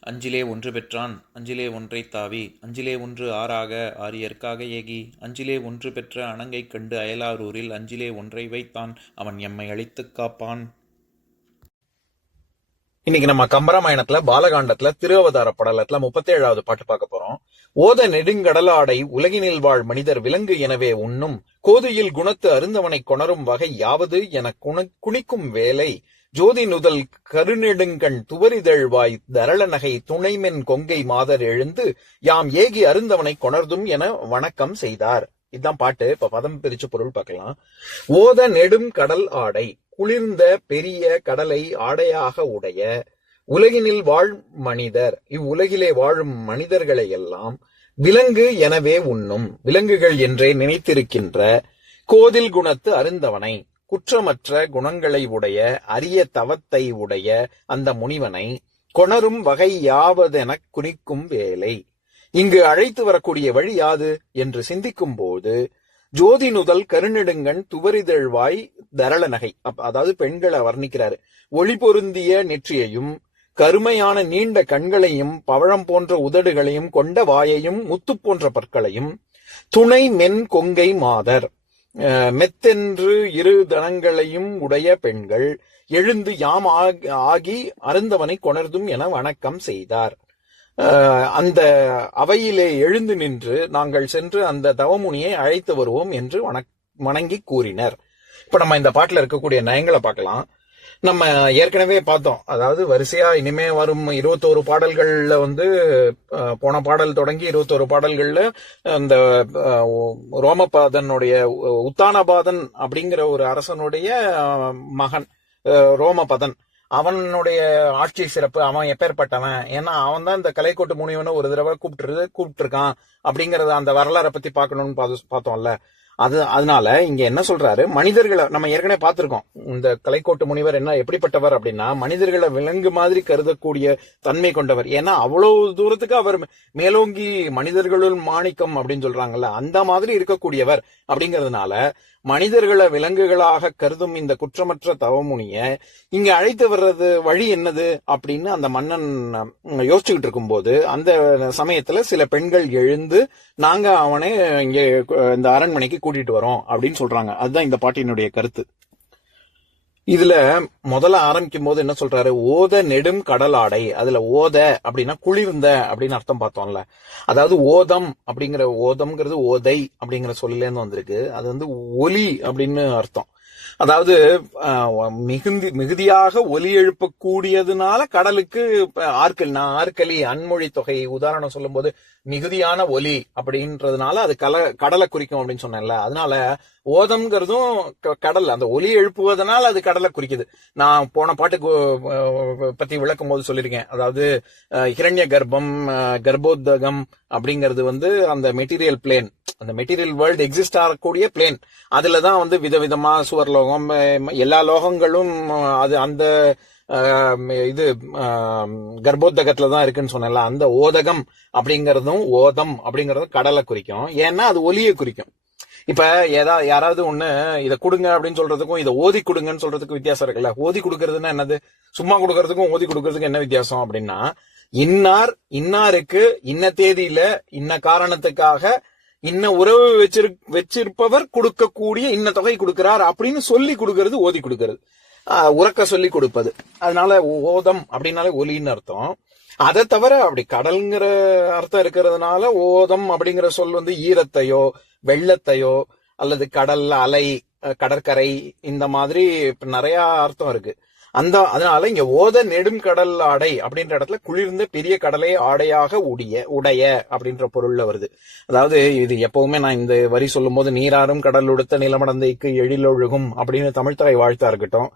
அஞ்சிலே ஒன்று பெற்றான் அஞ்சிலே ஒன்றை தாவி அஞ்சிலே ஒன்று ஆறாக ஆரியற்காக ஏகி அஞ்சிலே ஒன்று பெற்ற அணங்கை கண்டு அயலாரூரில் அஞ்சிலே ஒன்றை வைத்தான் அவன் எம்மை அழித்துக் காப்பான். இன்னைக்கு நம்ம கம்பராமாயணத்துல பாலகாண்டத்துல திருவதார படலத்துல முப்பத்தேழாவது பாட்டு பார்க்க போறோம். ஓத நெடுங்கடலாடை உலகினில் வாழ் மனிதர் விலங்கு எனவே உண்ணும் கோதையில் குணத்து அருந்தவனை கொணரும் வகை யாவது என குண- குனிக்கும் வேலை. ஜோதி நுதல் கருநெடுங்கண் துவரிதழ்வாய் தரளநகை துணைமென் கொங்கை மாதர் எழுந்து யாம் ஏகி அருந்தவனை கொணர்தும் என வணக்கம் செய்தார். இதுதான் பாட்டு. இப்ப பதம் பிரிச்சு பொருள் பார்க்கலாம். ஓத நெடும் கடல் ஆடை குளிர்ந்த பெரிய கடலை ஆடையாக உடைய உலகினில் வாழ் மனிதர். இவ்வுலகிலே வாழும் மனிதர்களை எல்லாம் விலங்கு எனவே உண்ணும். விலங்குகள் என்றே நினைத்திருக்கின்ற கோதில் குணத்து அருந்தவனை. குற்றமற்ற குணங்களை உடைய அரிய தவத்தை உடைய அந்த முனிவனை கொணரும் வகை யாவதெனக் குறிக்கும் வேலை. இங்கு அழைத்து வரக்கூடிய வழி யாது? என்று சிந்திக்கும் போது ஜோதி நுதல் கருநெடுங்கண் துவரிதழ்வாய் தரள நகை அதாவது பெண்களை வர்ணிக்கிறாரு. ஒளி பொருந்திய நெற்றியையும் கருமையான நீண்ட கண்களையும் பவழம் போன்ற உதடுகளையும் கொண்ட வாயையும் முத்து போன்ற பற்களையும் துணை மென் கொங்கை மாதர். மெத்தென்று இரு தனங்களையும் உடைய பெண்கள் எழுந்து யாம் ஆகி அருந்தவனை கொணர்தும் என வணக்கம் செய்தார். அந்த அவையிலே எழுந்து நின்று நாங்கள் சென்று அந்த தவமுனியை அழைத்து வருவோம் என்று வணக் வணங்கி கூறினர். இப்ப நம்ம இந்த பாட்டுல இருக்கக்கூடிய நயங்களை பார்க்கலாம். நம்ம ஏற்கனவே பார்த்தோம். அதாவது வரிசையா இனிமே வரும் இருபத்தோரு பாடல்கள்ல வந்து போன பாடல் தொடங்கி இருபத்தோரு பாடல்கள்ல அந்த ரோமபாதனுடைய உ- உத்தானபாதன் அப்படிங்கிற ஒரு அரசனுடைய மகன் ரோமபதன். அவனுடைய ஆட்சி சிறப்பு அவன் எப்பேற்பட்டவன்? ஏன்னா அவன் தான் இந்த கலைக்கோட்டு முனிவனை ஒரு தடவை கூப்பிட்டு கூப்பிட்டுருக்கான். அப்படிங்கறத அந்த வரலாறை பத்தி பார்க்கணும்னு பார்த்தோம்ல. அது அதனால இங்க என்ன சொல்றாரு? மனிதர்களை நம்ம ஏற்கனவே பார்த்திருக்கோம். இந்த கலைக்கோட்டு முனிவர் என்ன எப்படிப்பட்டவர் அப்படின்னா மனிதர்களை விலங்கு மாதிரி கருதக்கூடிய தன்மை கொண்டவர். ஏன்னா அவ்வளவு தூரத்துக்கு அவர் மேலோங்கி மனிதர்களுள் மாணிக்கம் அப்படின்னு சொல்றாங்கல்ல அந்த மாதிரி இருக்கக்கூடியவர் அப்படிங்கறதுனால மனிதர்களை விலங்குகளாக கருதும் இந்த குற்றமற்ற தவமுனிய இங்க அழைத்து வர்றது வழி என்னது அப்படின்னு அந்த மன்னன் யோசிச்சுக்கிட்டு இருக்கும்போது அந்த சமயத்துல சில பெண்கள் எழுந்து நாங்க அவனை இங்க இந்த அரண்மனைக்கு கூட்டிட்டு வரோம் அப்படின்னு சொல்றாங்க. அதுதான் இந்த பாட்டினுடைய கருத்து. இதுல முதல்ல ஆரம்பிக்கும் போது என்ன சொல்றாரு? ஓத நெடும் கடலாடை அதுல ஓத அப்படின்னா குளிர்ந்த அப்படின்னு அர்த்தம் பார்த்தோம்ல. அதாவது ஓதம் அப்படிங்கிற ஓதம்ங்கிறது ஓதை அப்படிங்கிற சொல்லிலேருந்து வந்திருக்கு. அது வந்து ஒலி அப்படின்னு அர்த்தம். அதாவது மிகுந்தி மிகுதியாக ஒலி எழுப்பக்கூடியதுனால கடலுக்கு ஆற்கல் நான் ஆற்கலி அன்மொழி தொகை உதாரணம் சொல்லும்போது மிகுதியான ஒலி அப்படின்றதுனால அது கல கடலை குறிக்கும் அப்படின்னு சொன்னேன்ல. அதனால ஓதம்ங்கிறதும் க- கடல் அந்த ஒலி எழுப்புவதனால அது கடலை குறிக்குது. நான் போன பாட்டுக்கு பத்தி விளக்கும் போது சொல்லியிருக்கேன். அதாவது ஹிரண்ய கர்ப்பம் கர்ப்போத்தகம் அப்படிங்கிறது வந்து அந்த மெட்டீரியல் பிளேன். அந்த மெட்டீரியல் வேர்ல்டு எக்ஸிஸ்ட் ஆகக்கூடிய பிளேன் அதுலதான் வந்து விதவிதமா சுவர் லோகம் எல்லா லோகங்களும் அது அந்த இது அஹ், கர்ப்போத்தகத்துல தான் இருக்குன்னு சொன்னேன்ல. அந்த ஓதகம் அப்படிங்கறதும் ஓதம் அப்படிங்கறதும் கடலை குறிக்கும். ஏன்னா அது ஒலியை குறிக்கும். இப்ப ஏதா யாராவது ஒண்ணு இதை கொடுங்க அப்படின்னு சொல்றதுக்கும் இதை ஓதி கொடுங்கன்னு சொல்றதுக்கு வித்தியாசம் இருக்குல்ல. ஓதி கொடுக்கறதுன்னா என்னது? சும்மா கொடுக்கறதுக்கும் ஓதி கொடுக்கறதுக்கும் என்ன வித்தியாசம் அப்படின்னா இன்னார் இன்னாருக்கு இன்ன தேதியில இன்ன காரணத்துக்காக இன்ன உறவு வச்சிரு வச்சிருப்பவர் கொடுக்கக்கூடிய இன்ன தொகை கொடுக்கிறார் அப்படின்னு சொல்லி கொடுக்கறது ஓதி கொடுக்கறது. உறக்க சொல்லி கொடுப்பது. அதனால ஓதம் அப்படின்னாலே ஒலின்னு அர்த்தம். அதை தவிர அப்படி கடல்ங்கிற அர்த்தம் இருக்கிறதுனால ஓதம் அப்படிங்கிற சொல் வந்து ஈரத்தையோ வெள்ளத்தையோ அல்லது கடல் அலை கடற்கரை இந்த மாதிரி நிறைய அர்த்தம் இருக்கு. அந்த அதனால இங்க ஓத நெடும் கடல் ஆடை அப்படின்ற இடத்துல குளிர்ந்த பெரிய கடலை ஆடையாக உடைய உடைய அப்படின்ற பொருள்ல வருது. அதாவது இது எப்பவுமே நான் இந்த வரி சொல்லும்போது நீராறும் கடல் உடுத்த நிலமடந்தைக்கு எழிலொழுகும் அப்படின்னு தமிழ்தாய் வாழ்த்தா இருக்கட்டும்.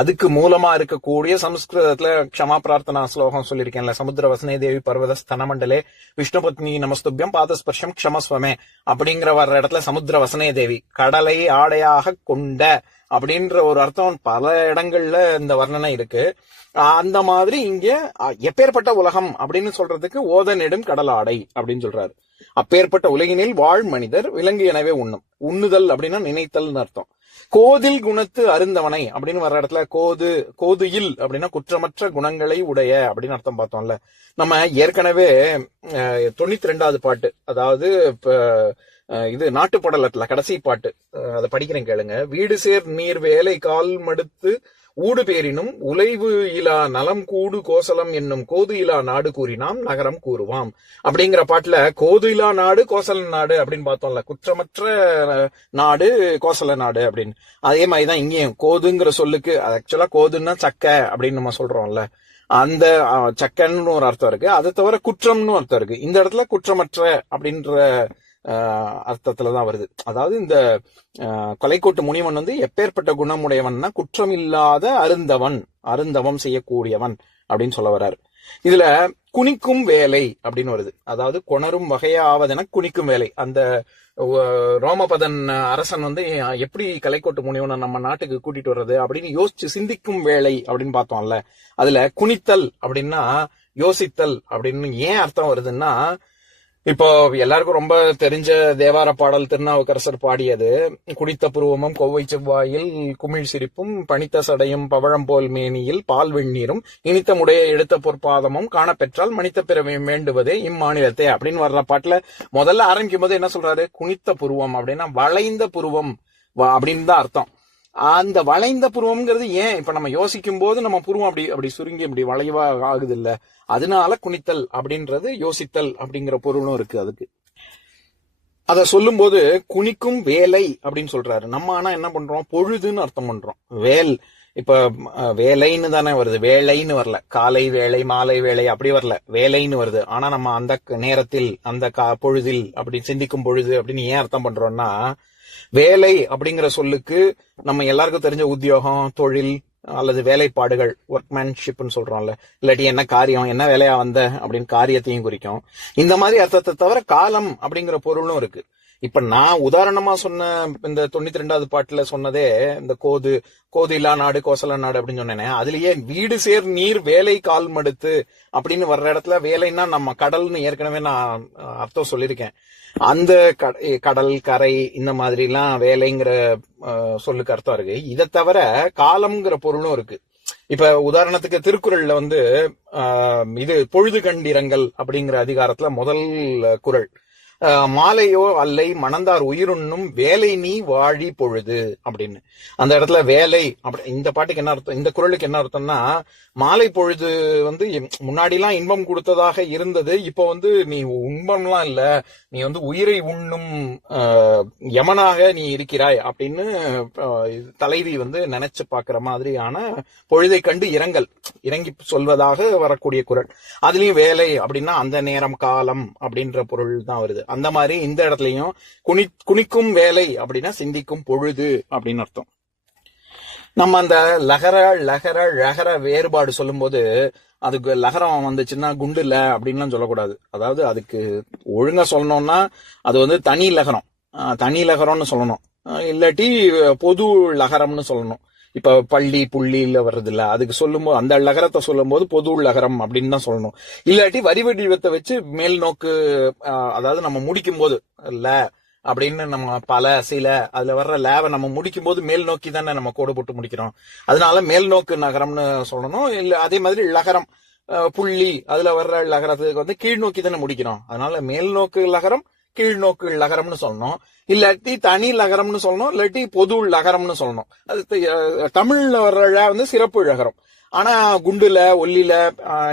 அதுக்கு மூலமா இருக்கக்கூடிய சமஸ்கிருதத்துல க்ஷமா பிரார்த்தனா ஸ்லோகம் சொல்லியிருக்கேன்ல. சமுத்திர வசனே தேவி பர்வத ஸ்தனமண்டலே விஷ்ணுபத்னி நமஸ்துபியம் பாதஸ்பர்ஷம் க்ஷமஸ்வமே அப்படிங்கிற வர்ற இடத்துல சமுத்திர வசனே தேவி கடலை ஆடையாக கொண்ட அப்படின்ற ஒரு அர்த்தம் பல இடங்கள்ல இந்த வர்ணனை இருக்கு. அந்த மாதிரி இங்க அஹ், எப்பேற்பட்ட உலகம் அப்படின்னு சொல்றதுக்கு ஓத நெடும் கடல் ஆடை அப்படின்னு சொல்றாரு. அப்பேற்பட்ட உலகினில் வாழ் மனிதர் விலங்கு எனவே உண்ணும். உண்ணுதல் அப்படின்னா நினைத்தல்னு அர்த்தம். கோதில் குணத்து அருந்தவனை அப்படின்னு வர்ற இடத்துல கோது கோதுயில் அப்படின்னா குற்றமற்ற குணங்களை உடைய அப்படின்னு அர்த்தம் பார்த்தோம்ல. நம்ம ஏற்கனவே தொண்ணூத்தி ரெண்டாவது பாட்டு அதாவது இப்ப இது நாட்டுப்படலத்துல கடைசி பாட்டு. அதை படிக்கிறேன் கேளுங்க. வீடு சேர் நீர் வேலை கால் மடுத்து ஊடு பேரினும் உலைவு இலா நலம் கூடு கோசலம் என்னும் கோது இலா நாடு கூறினாம் நகரம் கூறுவாம். அப்படிங்கிற பாட்டுல கோது இலா நாடு கோசல நாடு அப்படின்னு பார்த்தோம்ல. குற்றமற்ற நாடு கோசல நாடு அப்படின்னு. அதே மாதிரிதான் இங்கேயும் கோதுங்கிற சொல்லுக்கு ஆக்சுவலா கோதுன்னா சக்கை அப்படின்னு நம்ம சொல்றோம்ல. அந்த சக்கன்னு ஒரு அர்த்தம் இருக்கு. அதை தவிர குற்றம்னு அர்த்தம் இருக்கு. இந்த இடத்துல குற்றமற்ற அப்படின்ற அர்த்தத்துல அர்த்தத்துலதான் வருது. அதாவது இந்த கொலைக்கோட்டு முனிவன் வந்து எப்பேற்பட்ட குணமுடையவன்னா குற்றமில்லாத அருந்தவன் அருந்தவம் செய்யக்கூடியவன் அப்படின்னு சொல்ல வர்றாரு. இதுல குனிக்கும் வேலை அப்படின்னு வருது. அதாவது கொணரும் வகையாவதென குனிக்கும் வேலை. அந்த ரோமபதன் அரசன் வந்து எப்படி கலைக்கோட்டு முனிவனை நம்ம நாட்டுக்கு கூட்டிட்டு வர்றது அப்படின்னு யோசிச்சு சிந்திக்கும் வேலை அப்படின்னு பார்த்தோம்ல. அதுல குனித்தல் அப்படின்னா யோசித்தல் அப்படின்னு ஏன் அர்த்தம் வருதுன்னா இப்போ எல்லாருக்கும் ரொம்ப தெரிஞ்ச தேவார பாடல் திருநாவுக்கரசர் பாடியது குடித்த புருவமும் கொவ்வை செவ்வாயில் குமிழ் சிரிப்பும் பனித்த சடையும் பவழம் போல் மேனியில் பால் வெந்நீரும் இனித்த முடைய எடுத்த பொற்பாதமும் காணப்பெற்றால் மனித பிறவையும் வேண்டுவதே இம்மாநிலத்தே அப்படின்னு வர்ற பாட்டுல முதல்ல ஆரம்பிக்கும் போது என்ன சொல்றாரு? குனித்த புருவம் அப்படின்னா வளைந்த புருவம் அப்படின்னு தான் அர்த்தம். அந்த வளைந்த புருவம்ங்கிறது ஏன்? இப்ப நம்ம யோசிக்கும் போது நம்ம புருவம் அப்படி அப்படி சுருங்கி அப்படி வளைவா ஆகுது இல்ல அதனால குனித்தல் அப்படின்றது யோசித்தல் அப்படிங்கிற பொருளும் இருக்கு அதுக்கு. அத சொல்லும்போது குனிக்கும் வேலை அப்படின்னு சொல்றாரு. நம்ம ஆனா என்ன பண்றோம்? பொழுதுன்னு அர்த்தம் பண்றோம். வேல் இப்ப அஹ், வேலைன்னு தானே வருது. வேலைன்னு வரல. காலை வேலை மாலை வேலை அப்படி வரல. வேலைன்னு வருது. ஆனா நம்ம அந்த நேரத்தில் அந்த கா பொழுதில் அப்படி சிந்திக்கும் பொழுது அப்படின்னு ஏன் அர்த்தம் பண்றோம்னா வேலை அப்படிங்கிற சொல்லுக்கு நம்ம எல்லாருக்கும் தெரிஞ்ச உத்தியோகம் தொழில் அல்லது வேலைப்பாடுகள் ஒர்க்மேன்ஷிப்னு சொல்றோம்ல. இல்லாட்டி என்ன காரியம் என்ன வேலையா வந்த அப்படின்னு காரியத்தையும் குறிக்கும். இந்த மாதிரி அர்த்தத்தை தவிர காலம் அப்படிங்கிற பொருளும் இருக்கு. இப்ப நான் உதாரணமா சொன்ன இந்த தொண்ணூத்தி ரெண்டாவது பாட்டுல சொன்னதே இந்த கோது கோது இல்லா நாடு கோசல நாடு அப்படின்னு சொன்னேனே. அதுலயே வீடு சேர் நீர் வேலை கால் மடுத்து அப்படின்னு வர்ற இடத்துல வேலைன்னா நம்ம கடல்னு ஏற்கனவே நான் அர்த்தம் சொல்லியிருக்கேன். அந்த கட- கடல் கரை இந்த மாதிரி எல்லாம் வேலைங்கிற அஹ், சொல்லுக்கு அர்த்தம் இருக்கு. இதை தவிர காலம்ங்கிற பொருளும் இருக்கு. இப்ப உதாரணத்துக்கு திருக்குறள்ல வந்து ஆஹ், இது பொழுது கண்டிரங்கள் அப்படிங்கிற அதிகாரத்துல முதல் குறள். மாலையோ அல்லை மணந்தார் உயிருண்ணும் வேலை நீ வாழி பொழுது அப்படின்னு. அந்த இடத்துல வேலை அப்படி இந்த பாட்டுக்கு என்ன அர்த்தம் இந்த குரலுக்கு என்ன அர்த்தம்னா மாலை பொழுது வந்து முன்னாடிலாம் இன்பம் கொடுத்ததாக இருந்தது இப்போ வந்து நீ இன்பம்லாம் இல்ல நீ வந்து உயிரை உண்ணும் ஆஹ், யமனாக நீ இருக்கிறாய் அப்படின்னு தலைவி வந்து நினைச்சு பாக்குற மாதிரியான பொழுதை கண்டு இரங்கல் இறங்கி சொல்வதாக வரக்கூடிய குரல். அதுலயும் வேலை அப்படின்னா அந்த நேரம் காலம் அப்படின்ற பொருள் தான் வருது. அந்த மாதிரி இந்த இடத்துலயும் குனி குனிக்கும் வேலை அப்படின்னா சிந்திக்கும் பொழுது அப்படின்னு அர்த்தம். நம்ம அந்த லகர லகர லகர வேறுபாடு சொல்லும்போது அதுக்கு லகரம் வந்துச்சுன்னா குண்டு இல்ல அப்படின்லாம் சொல்லக்கூடாது. அதாவது அதுக்கு ஒழுங்கா சொல்லணும்னா அது வந்து தனி லகரம். ஆஹ் தனி லகரம்னு சொல்லணும். இல்லாட்டி பொது லகரம்னு சொல்லணும். இப்ப பள்ளி புள்ளியில வர்றது இல்ல அதுக்கு சொல்லும்போது அந்த லகரத்தை சொல்லும்போது பொது லகரம் அப்படின்னு தான் சொல்லணும். இல்லாட்டி வரி வடிவத்தை வச்சு மேல் நோக்கு அதாவது நம்ம முடிக்கும் போது இல்ல அப்படின்னு நம்ம பல சில அதுல வர்ற லேவை நம்ம முடிக்கும் போது மேல் நோக்கி தானே நம்ம கோடு போட்டு முடிக்கிறோம். அதனால மேல் நோக்கு நகரம்னு சொல்லணும். இல்ல அதே மாதிரி லகரம் புள்ளி அதுல வர்ற லகரத்துக்கு வந்து கீழ் நோக்கி தானே முடிக்கிறோம். அதனால மேல் நோக்கு லகரம் கீழ்நோக்கு நகரம்னு லகரம்னு சொல்லணும். இல்லாட்டி தனி லகரம்னு சொல்லணும். இல்லாட்டி பொது லகரம்னு சொல்லணும். அது தமிழ்ல வர்ற வந்து சிறப்பு லகரம். ஆனா குண்டுல ஒல்லில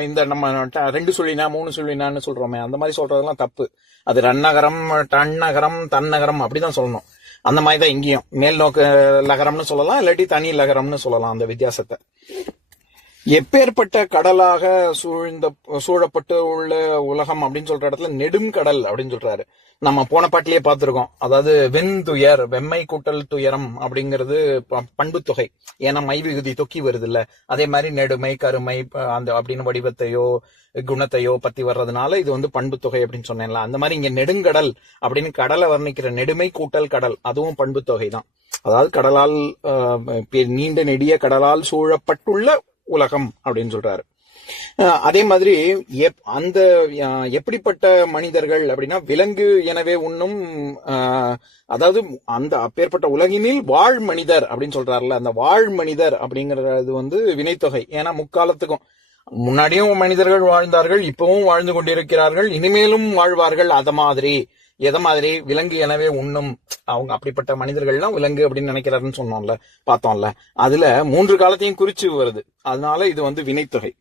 இந்த நம்ம ரெண்டு சொல்லினா மூணு சொல்லினான்னு சொல்றோமே அந்த மாதிரி சொல்றதெல்லாம் தப்பு. அது ரன்னகரம் டன்னகரம் தன்னகரம் அப்படிதான் சொல்லணும். அந்த மாதிரி தான் இங்கேயும். மேல் நோக்கு லகரம்னு சொல்லலாம் இல்லாட்டி தனி லகரம்னு சொல்லலாம் அந்த வித்தியாசத்தை. எப்பேற்பட்ட கடலாக சூழ்ந்த சூழப்பட்டு உள்ள உலகம் அப்படின்னு சொல்ற இடத்துல நெடும் கடல் அப்படின்னு சொல்றாரு. நம்ம போன பாட்டிலேயே பார்த்திருக்கோம். அதாவது வெண்துயர் வெம்மை கூட்டல் துயரம் அப்படிங்கிறது ப- பண்பு தொகை. ஏன்னா மை விகுதி தொக்கி வருது இல்ல அதே மாதிரி நெடுமை கருமை அந்த அப்படின்னு வடிவத்தையோ குணத்தையோ பத்தி வர்றதுனால இது வந்து பண்பு தொகை அப்படின்னு சொன்னேன்ல. அந்த மாதிரி இங்க நெடுங்கடல் அப்படின்னு கடலை வர்ணிக்கிற நெடுமை கூட்டல் கடல் அதுவும் பண்பு தொகை தான் அதாவது கடலால் நீண்ட நெடிய கடலால் சூழப்பட்டுள்ள உலகம் அப்படின்னு சொல்றாரு. அதே மாதிரி எப்- அந்த எப்படிப்பட்ட மனிதர்கள் அப்படின்னா விலங்கு எனவே உண்ணும் அதாவது அந்த அப்பேற்பட்ட உலகினில் வாழ் மனிதர் அப்படின்னு சொல்றாருல அந்த வாழ் மனிதர் அப்படிங்கறது வந்து வினைத்தொகை. ஏன்னா முக்காலத்துக்கும் முன்னாடியும் மனிதர்கள் வாழ்ந்தார்கள் இப்பவும் வாழ்ந்து கொண்டிருக்கிறார்கள் இனிமேலும் வாழ்வார்கள் அத மாதிரி. எதை மாதிரி? விலங்கு எனவே உண்ணும். அவங்க அப்படிப்பட்ட மனிதர்கள்லாம் விலங்கு அப்படின்னு நினைக்கிறாருன்னு சொன்னோம்ல பார்த்தோம்ல. அதுல மூன்று காலத்தையும் குறிச்சு வருது. அதனால இது வந்து வினைத்தொகை.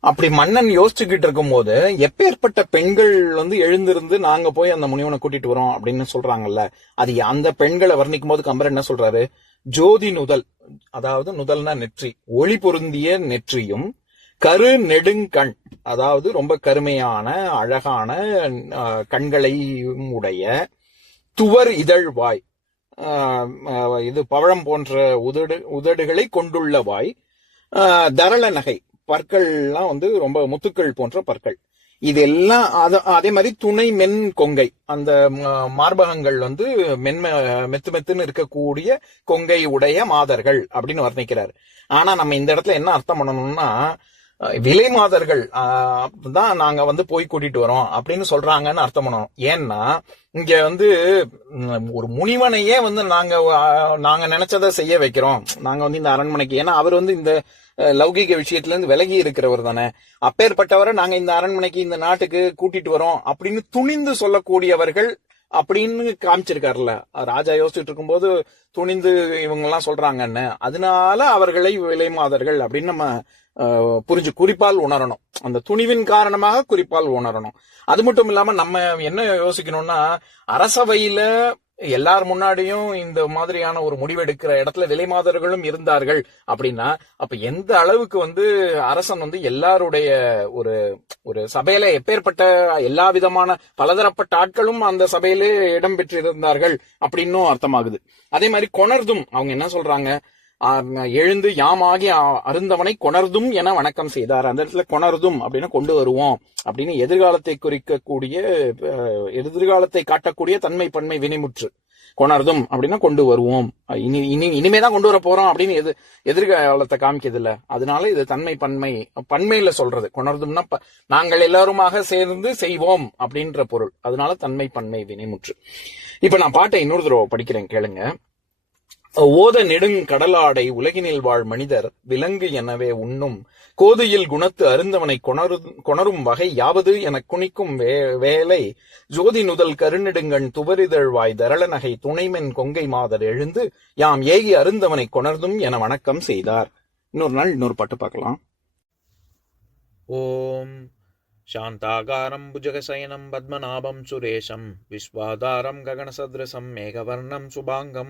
அப்படி மன்னன் யோசிச்சுக்கிட்டு இருக்கும்போது எப்பேற்பட்ட பெண்கள் வந்து எழுந்திருந்து நாங்க போய் அந்த முனிவனை கூட்டிட்டு வரோம் அப்படின்னு சொல்றாங்கல்ல அது அந்த பெண்களை வர்ணிக்கும் போது கம்பர் என்ன சொல்றாரு? ஜோதி நுதல் அதாவது நுதல்னா நெற்றி ஒளி பொருந்திய நெற்றியும் கரு நெடுங்கண் அதாவது ரொம்ப கருமையான அழகான கண்களை உடைய துவர் இதழ் வாய் ஆஹ், இது பவழம் போன்ற உதடு உதடுகளை கொண்டுள்ள வாய் ஆஹ், தரள நகை பற்கள்லாம் வந்து ரொம்ப முத்துக்கள் போன்ற பற்கள். இதெல்லாம் அத- அதே மாதிரி துணை மென் கொங்கை அந்த மார்பகங்கள் வந்து மென்ம மெத்து மெத்துன்னு இருக்கக்கூடிய கொங்கை உடைய மாதர்கள் அப்படின்னு வர்ணிக்கிறார். ஆனா நம்ம இந்த இடத்துல என்ன அர்த்தம் பண்ணணும்னா விலை மாதர்கள் தான் நாங்க வந்து போய் கூட்டிட்டு வரோம் அப்படின்னு சொல்றாங்கன்னு அர்த்தம் பண்ணணும். ஏன்னா இங்க வந்து ஒரு முனிவனையே வந்து நாங்க நாங்க நினைச்சதை செய்ய வைக்கிறோம். நாங்க வந்து இந்த அரண்மனைக்கு ஏன்னா அவர் வந்து இந்த லௌகிக விஷயத்துல இருந்து விலகி இருக்கிறவர் தானே. அப்பேற்பட்டவரை நாங்க இந்த அரண்மனைக்கு இந்த நாட்டுக்கு கூட்டிட்டு வரோம் அப்படின்னு துணிந்து சொல்லக்கூடியவர்கள் அப்படின்னு காமிச்சிருக்காருல்ல. ராஜா யோசிச்சுட்டு இருக்கும்போது துணிந்து இவங்க எல்லாம் சொல்றாங்கன்னு. அதனால அவர்களை விலை மாதர்கள் அப்படின்னு நம்ம புரிஞ்சு குறிப்பால் உணரணும். அந்த துணிவின் காரணமாக குறிப்பால் உணரணும். அது மட்டும் இல்லாம நம்ம என்ன யோசிக்கணும்னா அரசவையில எல்லார் முன்னாடியும் இந்த மாதிரியான ஒரு முடிவெடுக்கிற இடத்துல விலை மாதர்களும் இருந்தார்கள் அப்படின்னா அப்ப எந்த அளவுக்கு வந்து அரசன் வந்து எல்லாருடைய ஒரு ஒரு சபையில எப்பேற்பட்ட எல்லா விதமான பலதரப்பட்ட ஆட்களும் அந்த சபையிலே இடம் பெற்றிருந்தார்கள் அப்படின்னும் அர்த்தமாகுது. அதே மாதிரி கொணர்தும் அவங்க என்ன சொல்றாங்க? எழுந்து யாமாகி அ- அருந்தவனை கொணர்தும் என வணக்கம் செய்தார். அந்த இடத்துல கொணர்தும் அப்படின்னு கொண்டு வருவோம் அப்படின்னு எதிர்காலத்தை குறிக்கக்கூடிய எதிர்காலத்தை காட்டக்கூடிய தன்மை பன்மை வினைமுற்று கொணர்தும் அப்படின்னா கொண்டு வருவோம். இனி இனி இனிமேதான் கொண்டு வர போறோம் அப்படின்னு எது எதிர்காலத்தை காமிக்கிறது இல்ல அதனால இது தன்மை பன்மை பன்மையில சொல்றது. கொணர்தும்னா நாங்கள் எல்லாருமாக சேர்ந்து செய்வோம் அப்படின்ற பொருள். அதனால தன்மை பன்மை வினைமுற்று. இப்ப நான் பாட்டை இன்னொரு தடவை படிக்கிறேன் கேளுங்க. ஓத நெடுங் கடலாடை உலகினில் வாழ் மனிதர் விலங்கு எனவே உண்ணும் கோதையில் குணத்து அருந்தவனை கொணரு கொணரும் வகை யாவது எனக் குனிக்கும் வே- வேலை ஜோதி நுதல் கருநெடுங்கண் துவரிதழ்வாய் தரள நகை துணைமென் கொங்கை மாதர் எழுந்து யாம் ஏகி அருந்தவனை கொணர்ந்தும் என வணக்கம் செய்தார் இன்னொரு நாள் இன்னொரு பாட்டு பார்க்கலாம் ॐ शान्ताकारं भुजगशयनं पद्मनाभं सुरेशं विश्वाधारं गगनसदृशं मेघवर्णं शुभाङ्गं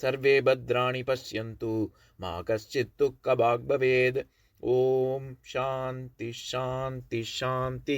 ಸರ್ವೇ ಭದ್ರಾಣಿ ಪಶ್ಯಂತು ಮಾ ಕಶ್ಚಿತ್ತು ಕಬಾಗ್ ಓಂ ಶಾಂತಿ ಶಾಂತಿ ಶಾಂತಿ